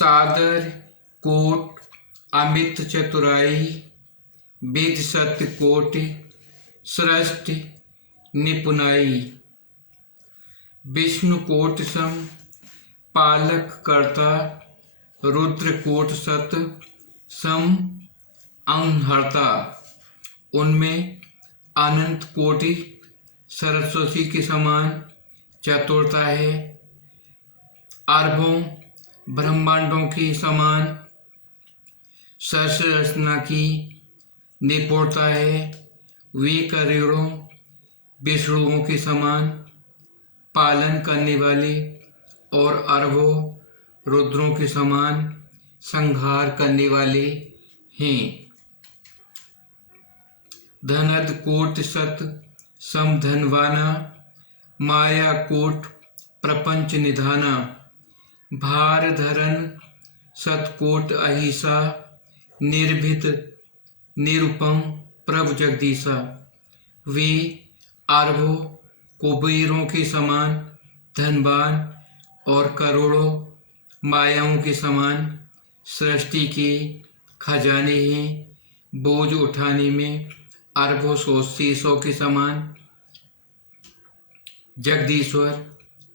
सादर कोट अमित चतुराई विद सत्य कोट सृष्टि निपुणाई। विष्णु कोट सम पालक कर्ता रुद्र कोट सत सम अंहर्ता। उनमें अनंत कोटि सरस्वती के समान चतुरता है। अरबों ब्रह्मांडों के समान सहस्र रचना की निपुणता है। वे करोड़ों विष्णुओं के समान पालन करने वाले और अरबों रुद्रों के समान संहार करने वाले हैं। धनद कोट सत सम धनवाना माया कोट प्रपंच निधाना। भार धरन सतकोट अहिसा निर्भीत निरुपम प्रभु जगदीशा। वे अरबों कुबेरों के समान धनवान और करोड़ों मायाओं के समान सृष्टि के खजाने हैं। बोझ उठाने में अरबों शीशों के समान जगदीश्वर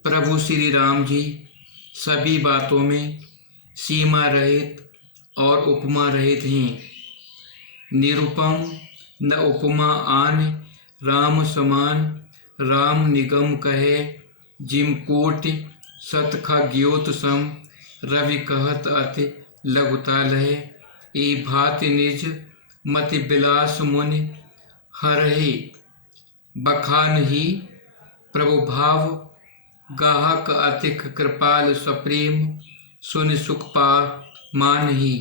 प्रभु श्री राम जी सभी बातों में सीमा रहित और उपमा रहित हैं। निरुपम न उपमा आन राम समान राम निगम कहे जिम कोटि सत खग्योत सम रवि कहत अति लघुताल है। ए भाति निज मति विलास मुनि हरहि बखान ही प्रभु भाव गाहक अतिक कृपाल सप्रेम सुन सुख पा मान ही।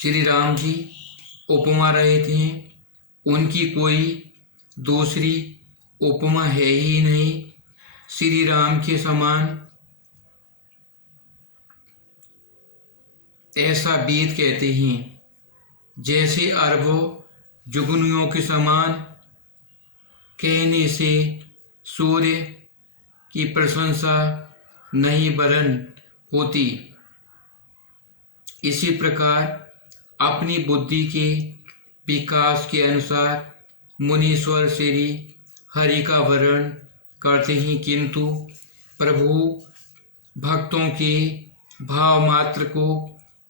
श्री राम जी उपमा रहे थे, उनकी कोई दूसरी उपमा है ही नहीं। श्री राम के समान ऐसा वेद कहते हैं। जैसे अरबों जुगनुओं के समान कहने से सूर्य की प्रशंसा नहीं वरन होती, इसी प्रकार अपनी बुद्धि के विकास के अनुसार मुनीश्वर श्री हरि का वर्ण करते हैं, किंतु प्रभु भक्तों के भाव मात्र को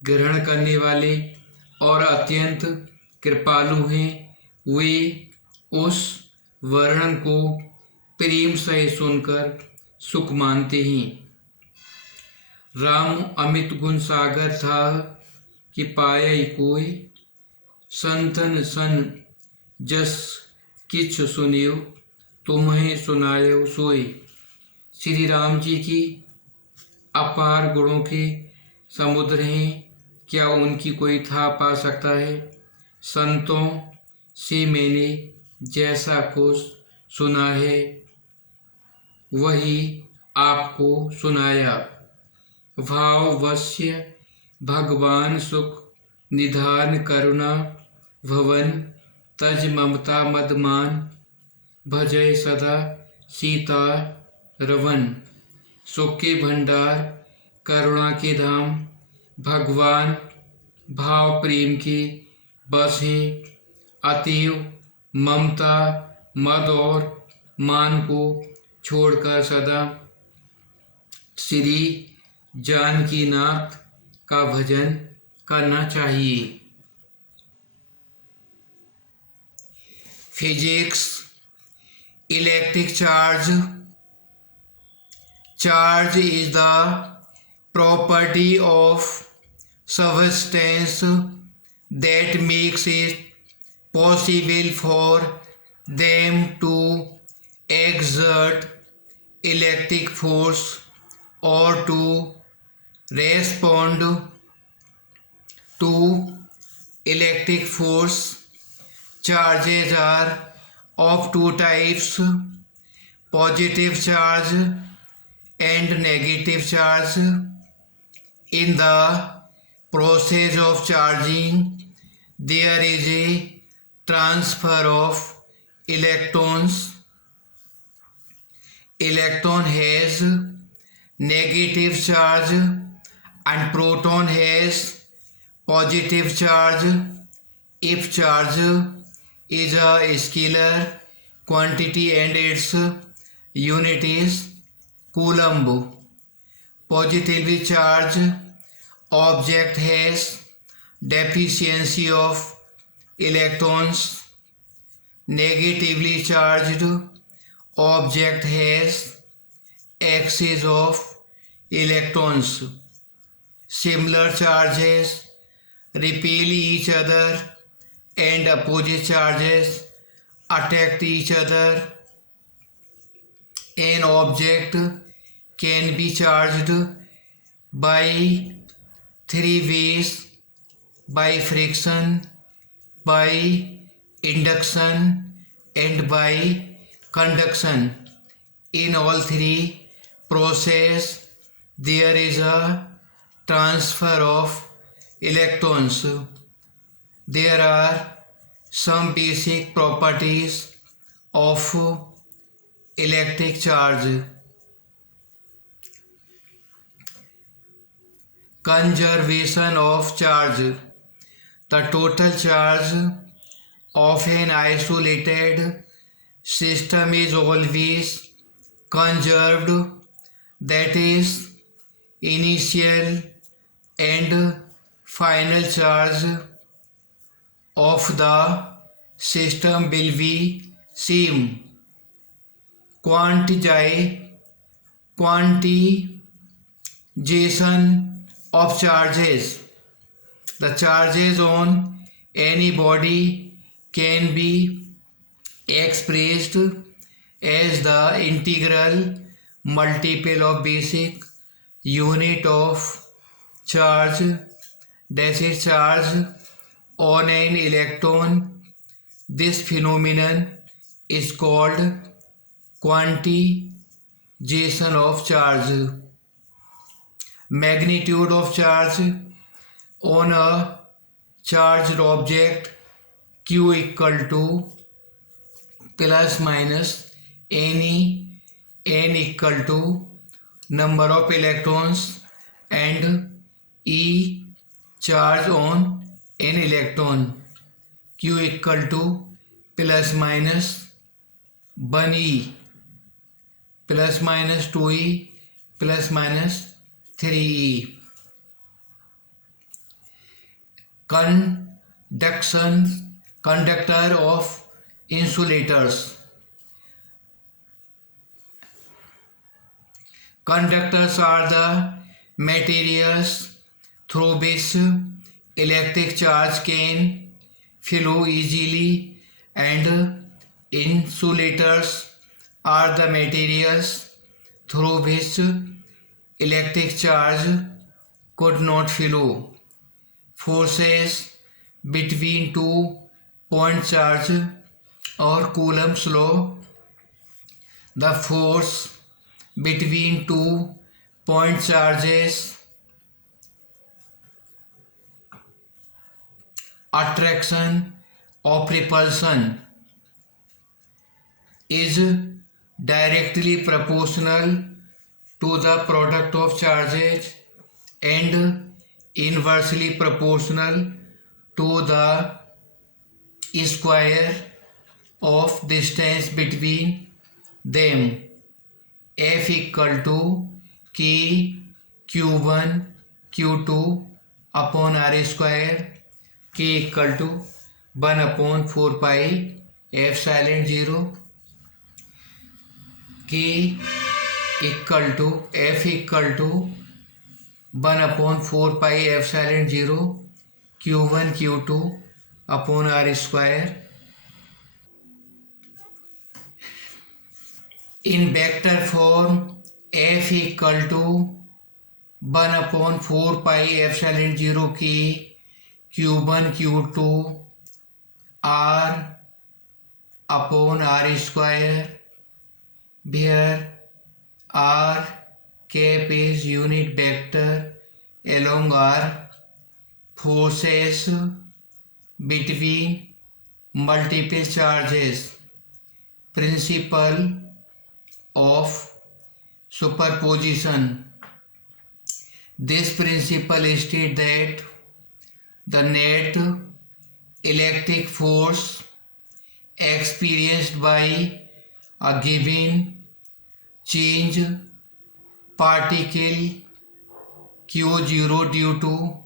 ग्रहण करने वाले और अत्यंत कृपालु हैं। वे उस वर्णन को प्रेम से सुनकर सुख मानते हैं। राम अमित गुण सागर था कि पाया कोई संतन सन जस किछ सुनियो तुम्हें सुनायो सोई। श्री राम जी की अपार गुणों के समुद्र हैं, क्या उनकी कोई था पा सकता है। संतों से मैंने जैसा कुछ सुना है वही आपको सुनाया। भाववश्य भगवान सुख निधान करुणा भवन तज ममता मदमान भजय सदा सीता रवन। सुख के भंडार करुणा के धाम भगवान भाव प्रेम के बस हैं। अतएव ममता मद और मान को छोड़कर सदा श्री जानकीनाथ का भजन करना चाहिए। Physics electric charge. Charge is the property of substance that makes it possible for them to exert electric force or to respond to electric force. Charges are of two types, positive charge and negative charge. In the process of charging, there is a transfer of electrons. Electron has negative charge and proton has positive charge if charge is a scalar quantity and its unit is coulomb. Positively charged object has deficiency of electrons. Negatively charged object has excess of electrons. Similar charges repel each other and opposite charges attract each other. An object can be charged by three ways: by friction, by induction, and by conduction. In all three processes, there is a transfer of electrons. There are some basic properties of electric charge. Conservation of charge. The total charge of an isolated system is always conserved, that is, initial and final charge of the system will be same. Quantization of charges. The charges on any body can be expressed as the integral multiple of basic unit of charge, that is charge on an electron. This phenomenon is called quantization of charge. Magnitude of charge on a charged object Q equal to plus minus any n equal to number of electrons and E charge on an electron. Q equal to plus minus 1E plus minus 2E plus minus 3E. Conductor of insulators. Conductors are the materials through which electric charge can flow easily, and insulators are the materials through which electric charge could not flow. Forces between two point charge or Coulomb's law. The force between two point charges, attraction or repulsion, is directly proportional to the product of charges and inversely proportional to the square of distance between them. F equal to K Q1 Q2 upon R square. K equal to 1 upon 4 pi epsilon 0. K equal to F equal to 1 upon 4 pi epsilon 0 Q1 Q2 upon R square. In vector form, F equal to 1 upon 4 pi epsilon 0 K Q1 Q2 R upon R square, where R cap is unit vector along R. Forces between multiple charges. Principle of superposition. This principle states that the net electric force experienced by a given change particle Q0 due to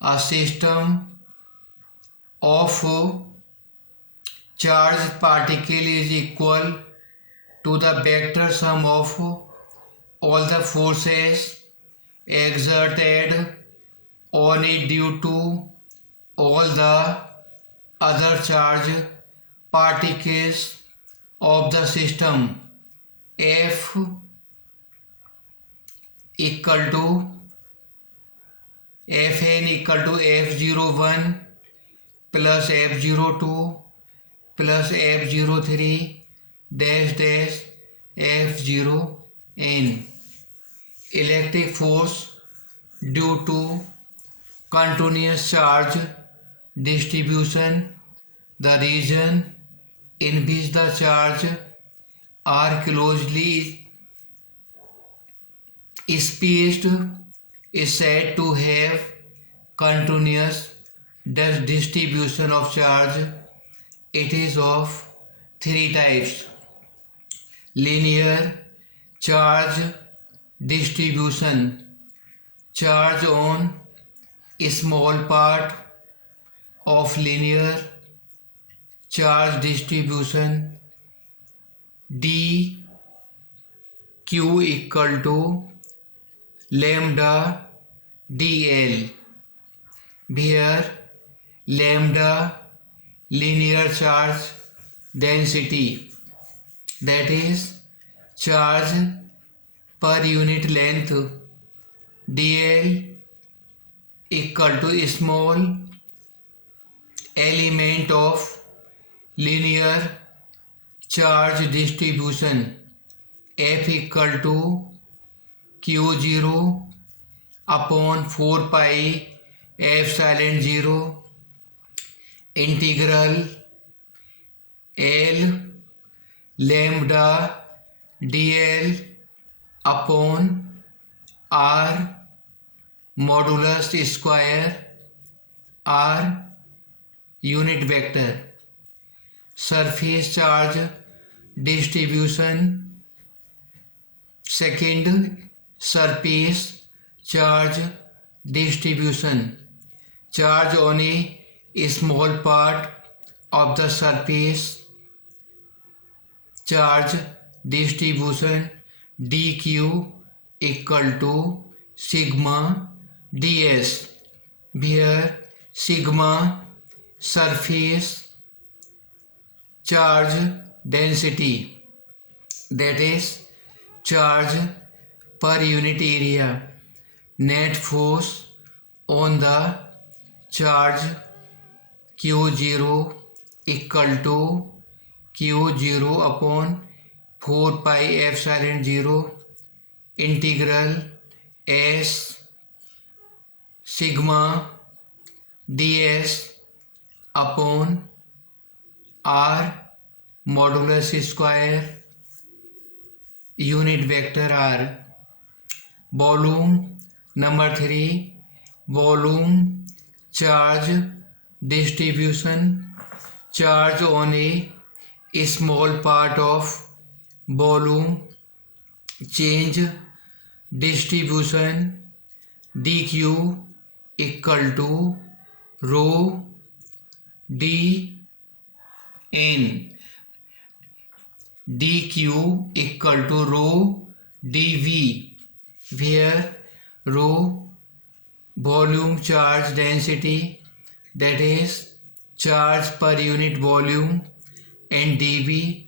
a system of charged particle is equal to the vector sum of all the forces exerted on it due to all the other charged particles of the system. F equal to Fn equal to F01 plus F02 plus F03 dash dash F0n. Electric force due to continuous charge distribution, the region in which the charge are closely spaced is said to have continuous distribution of charge. It is of three types: linear charge distribution, charge on a small part of linear charge distribution, dq equal to lambda dl, where lambda linear charge density, that is charge per unit length, dl equal to small element of linear charge distribution, f equal to q0 upon 4 pi epsilon 0 integral L lambda dl upon r modulus square r unit vector. Surface charge distribution. Second, surface charge distribution. Charge on a small part of the surface charge distribution, dq equal to sigma ds, where sigma surface charge density, that is charge per unit area. Net force on the charge q0 equal to q0 upon 4 pi epsilon 0 integral s sigma ds upon r modulus square unit vector r. Volume number 3, volume charge distribution. Charge on a small part of volume change distribution, dq equal to rho dn, dq equal to rho dv, where rho volume charge density, that is charge per unit volume, and dv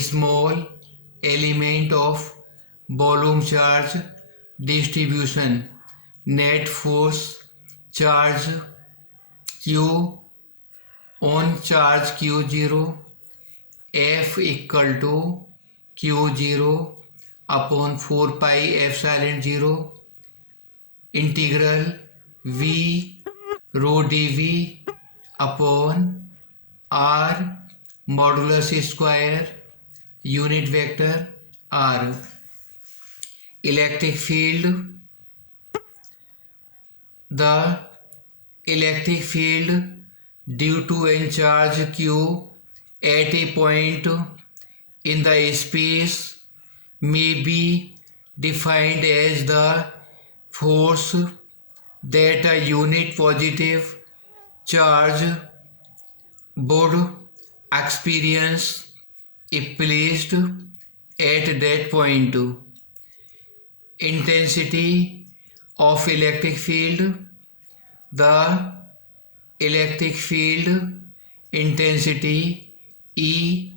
small element of volume charge distribution. Net force charge q on charge q0, f equal to q0 upon 4 pi epsilon 0 integral v rho dv upon r modulus square unit vector r. Electric field the electric field due to a charge q at a point in the space may be defined as the force that a unit positive charge would experience if placed at that point. Intensity of electric field. The electric field intensity E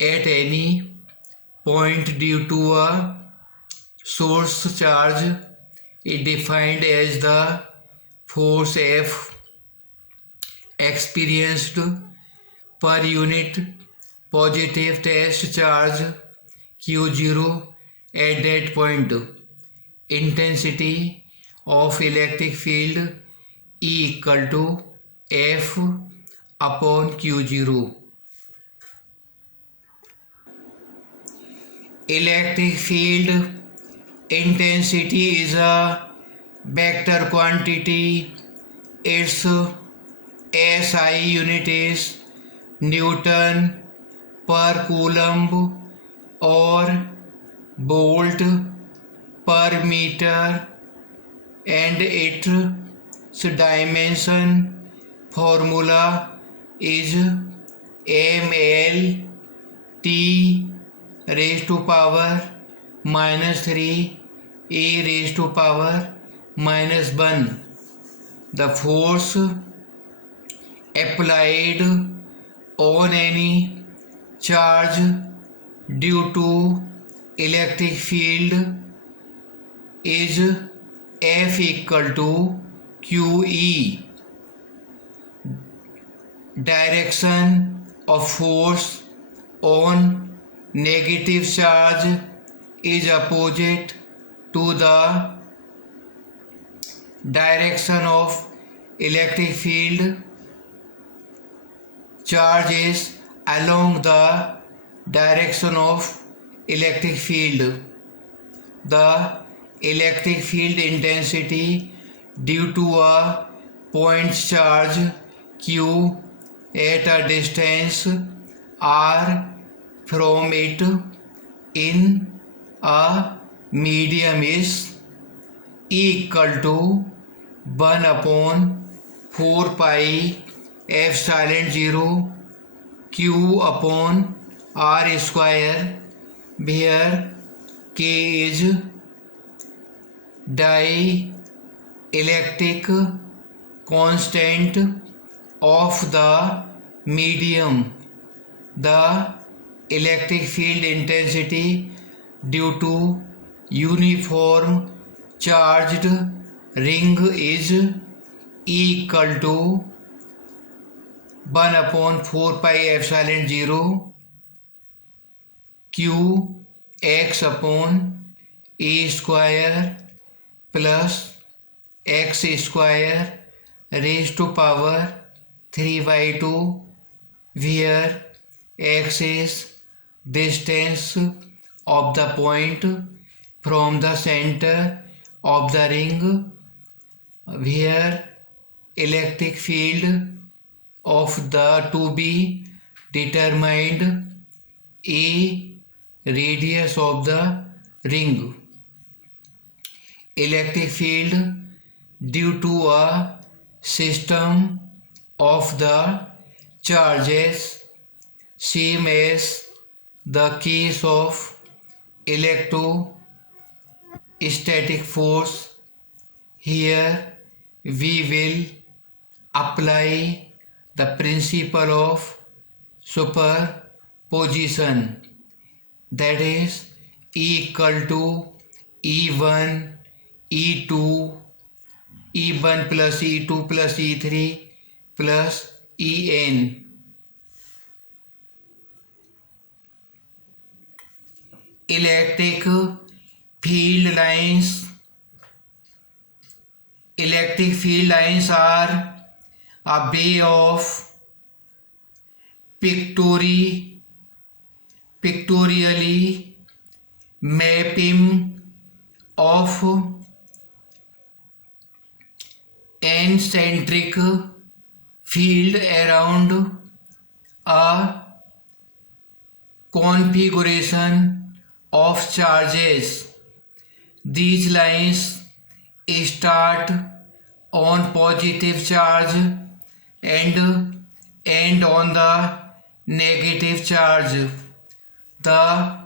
at any point due to a source charge is defined as the force F experienced per unit positive test charge Q0 at that point. Intensity of electric field E equal to F upon Q0. Electric field intensity is a vector quantity. Its SI unit is Newton per Coulomb or Volt per meter, and its dimension formula is ml t raised to power minus 3 a raised to power minus 1. The force applied on any charge due to electric field is F equal to QE. Direction of force on negative charge is opposite to the direction of electric field. Charge is along the direction of electric field. The electric field intensity due to a point charge Q at a distance r from it in a medium is equal to 1 upon 4 pi epsilon 0 q upon r square, where k is dielectric constant of the medium. The electric field intensity due to uniform charged ring is equal to 1 upon 4 pi epsilon 0 q x upon a square plus x square raised to power 3 by 2, where x is distance of the point from the center of the ring, where electric field of the to be determined a radius of the ring. Electric field due to a system of the charges, same as the case of electrostatic force. Here we will apply the principle of superposition, that is equal to E1 E2 E1 plus E2 plus E3 plus En. Electric field lines. Electric field lines are a way of pictorially mapping of concentric field around a configuration of charges. These lines start on positive charge and end on the negative charge. The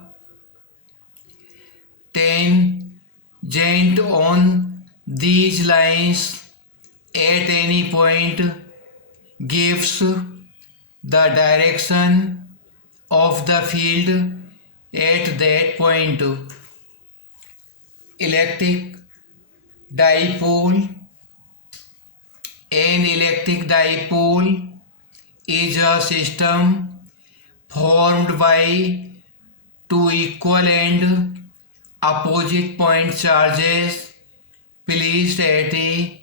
tangent on these lines at any point gives the direction of the field at that point. Electric dipole. An electric dipole is a system formed by two equal and opposite point charges placed at a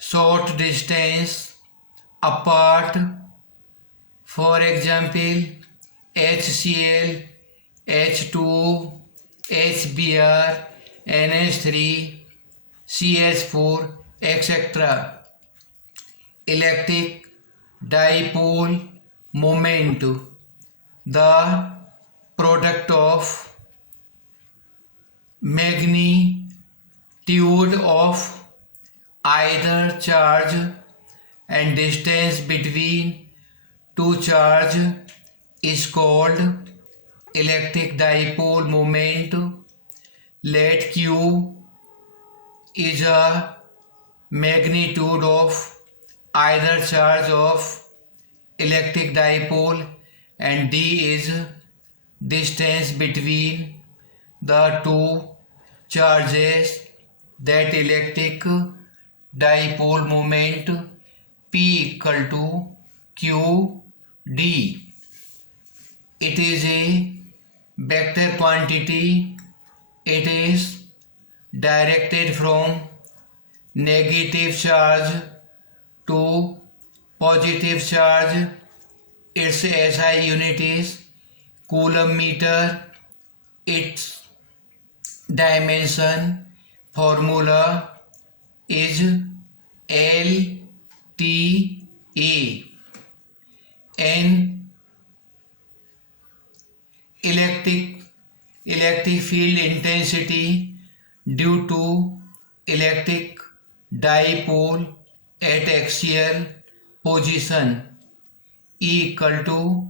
short distance apart. For example, HCl, H2O, HBr, NH3, CH4, etc. Electric dipole moment, the product of magnitude of either charge and distance between two charges is called electric dipole moment. Let Q is a magnitude of either charge of electric dipole and D is distance between the two charges. That electric dipole moment P equal to Q D. It is a vector quantity. It is directed from negative charge to positive charge. Its SI unit is coulomb meter. Its dimension formula is LTA. An electric field intensity due to electric dipole at axial position E equal to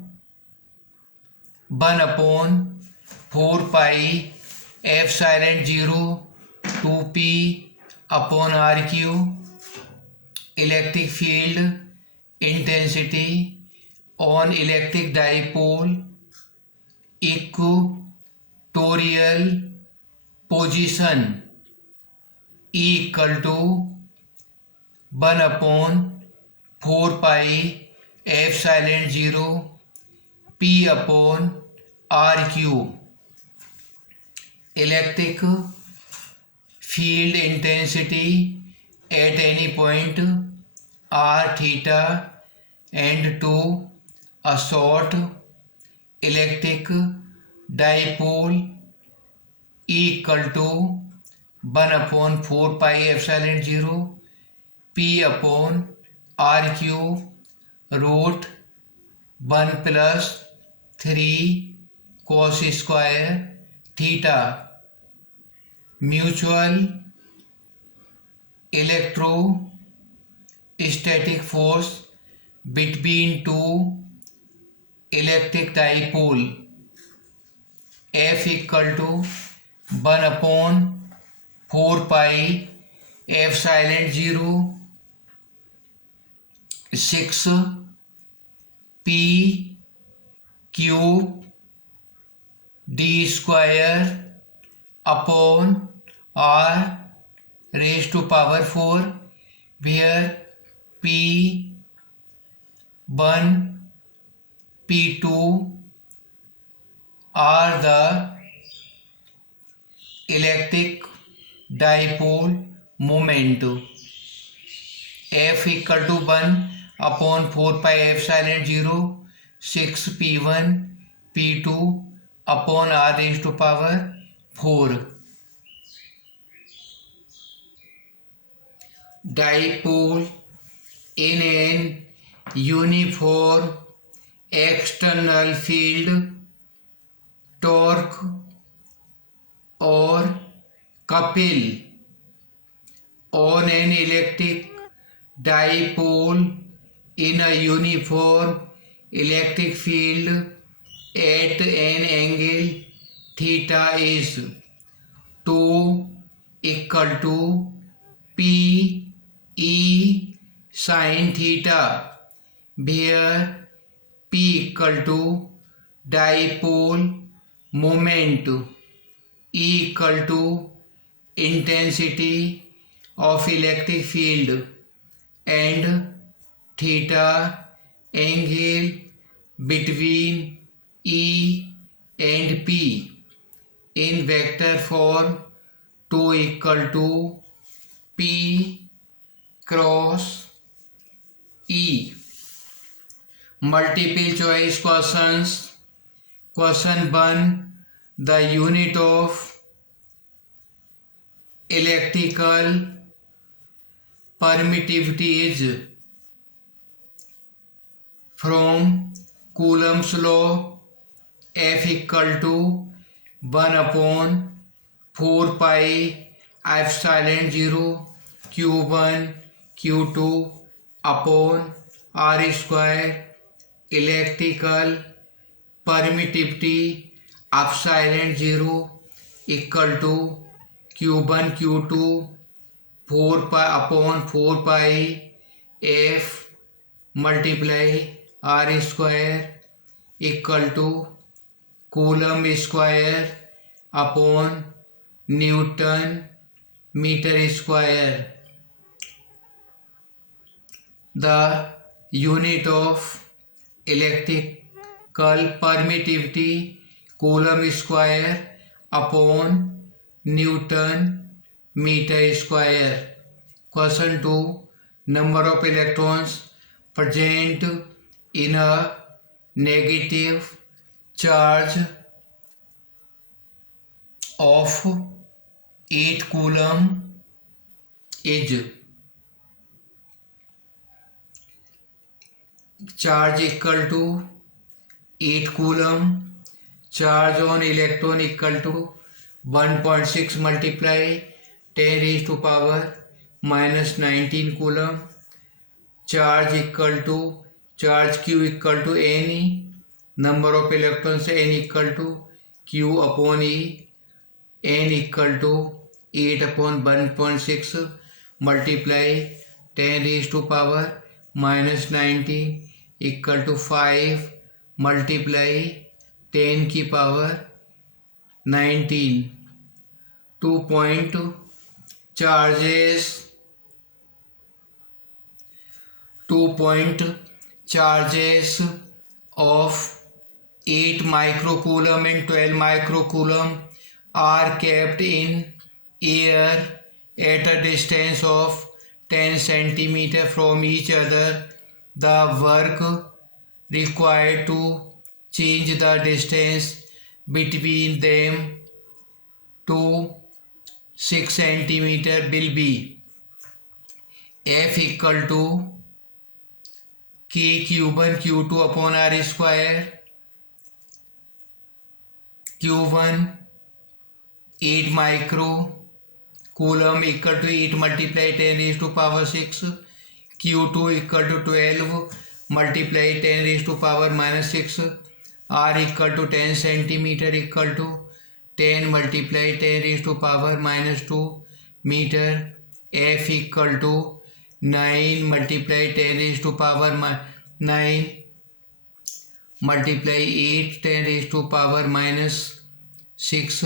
1 upon 4 pi epsilon 0 2p upon RQ. Electric field intensity on electric dipole equatorial position E equal to 1 upon 4 pi epsilon 0 p upon RQ. Electric field intensity at any point r theta and to a short electric dipole equal to 1 upon 4 pi epsilon 0 p upon RQ root 1 plus 3 cos square theta. Mutual electrostatic force between two electric dipole F equal to 1 upon 4 pi epsilon 0 6 p cube d square upon r raised to power 4, where P1, P2 are the electric dipole moment. F equal to 1 upon 4 pi epsilon 0 6 P1 P2 upon r raised to power 4. Dipole in an uniform external field, torque or couple on an electric dipole in a uniform electric field at an angle theta is 2 equal to P E sin theta, where P equal to dipole moment, E equal to intensity of electric field, and theta angle between E and P in vector form 2 equal to P cross E. Multiple choice questions. Question 1. The unit of electrical permittivity is from Coulomb's law. F equal to 1 upon 4 pi epsilon 0 Q1 Q2 upon R square. Electrical permittivity epsilon 0 equal to Q1 Q2 4 pi upon 4 pi F multiply R square equal to Coulomb square upon Newton meter square. The unit of electrical permittivity Coulomb square upon Newton meter square. Question 2. Number of electrons present in a negative charge of 8 Coulomb is charge equal to 8 Coulomb. Charge on electron equal to 1.6 multiply 10 raised to power minus 19 Coulomb. Charge equal to charge Q equal to N. Number of electrons N equal to Q upon E. N equal to 8 upon 1.6 multiply 10 raised to power minus 19 equal to 5 multiply 10 की power 19. 2 point charges 2 point charges of 8 microcoulomb and 12 microcoulomb are kept in air at a distance of 10 centimeter from each other. The work required to change the distance between them to 6 centimeter will be F equal to K Q1 Q2 upon R square. Q1 8 micro coulomb equal to 8 multiply 10 raised to power 6. Q2 equal to 12 multiply 10 raised to power minus 6. R equal to 10 centimeter equal to 10 multiply 10 raised to power minus 2 meter. F equal to 9 multiply 10 raised to power 9 multiply 8 10 raised to power minus 6.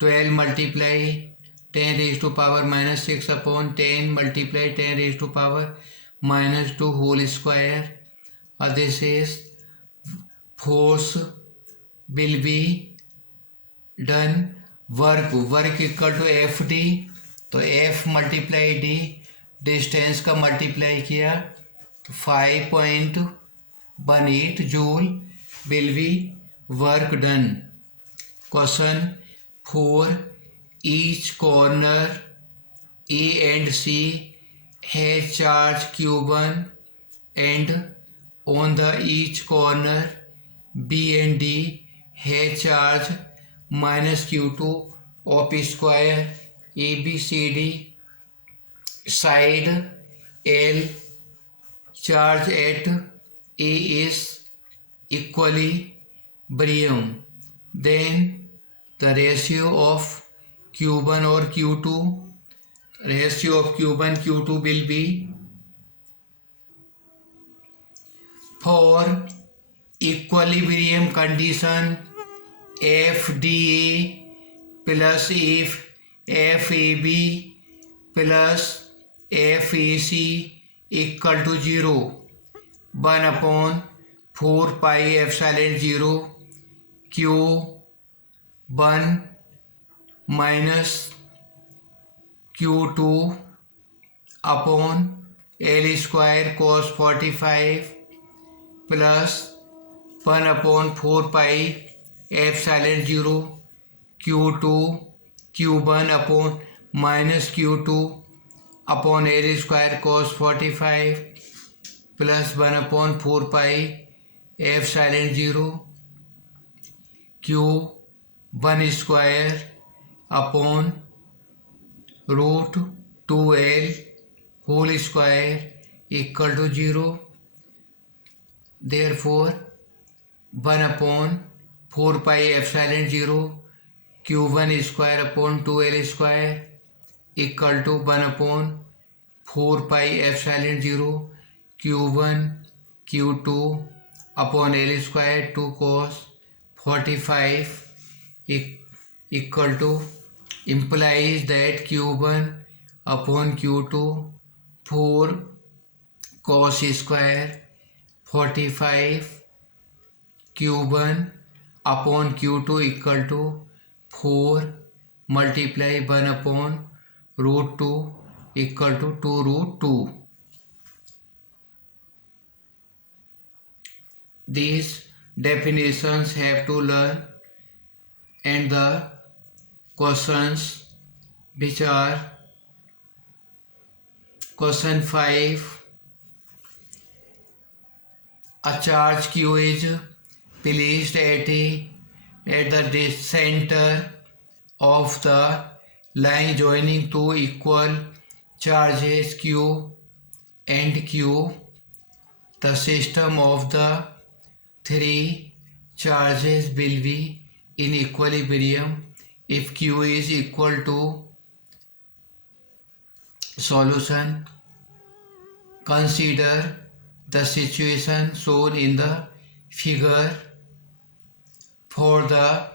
12 multiply 10 raised to power minus 6 upon 10 multiply 10 raised to power minus 2 whole square. This is force will be done. Work equal to FD, तो F multiply D distance का multiply किया तो 5.18 joule will be work done. Question 4. Each corner A and C has charge Q1 and on the each corner B and D has charge minus Q2 of square ABCD side L charge at A is equilibrium. Then the ratio of Q1 or Q2, ratio of Q1 Q2 will be for equilibrium condition FDA plus FAB plus FAC equal to 0 1 upon 4 pi epsilon 0 Q1 minus Q2 upon L square cos 45 plus 1 upon 4 pi epsilon 0 Q2 Q1 upon minus Q2 upon L square cos 45 plus 1 upon 4 pi epsilon 0 Q1 square upon root 2L whole square equal to 0. Therefore 1 upon 4 pi epsilon 0 Q1 square upon 2L square equal to 1 upon 4 pi epsilon 0 Q1 Q2 upon L square 2 cos 45 equal to implies that Q1 upon Q2 4 cos square 45 Q1 upon Q2 equal to 4 multiply 1 upon root 2 equal to 2 root 2. These definitions have to learn, and the questions which are question 5, a charge Q is placed at the center of the line joining two equal charges Q and Q. The system of the three charges will be in equilibrium if Q is equal to solution. Consider the situation shown in the figure. For the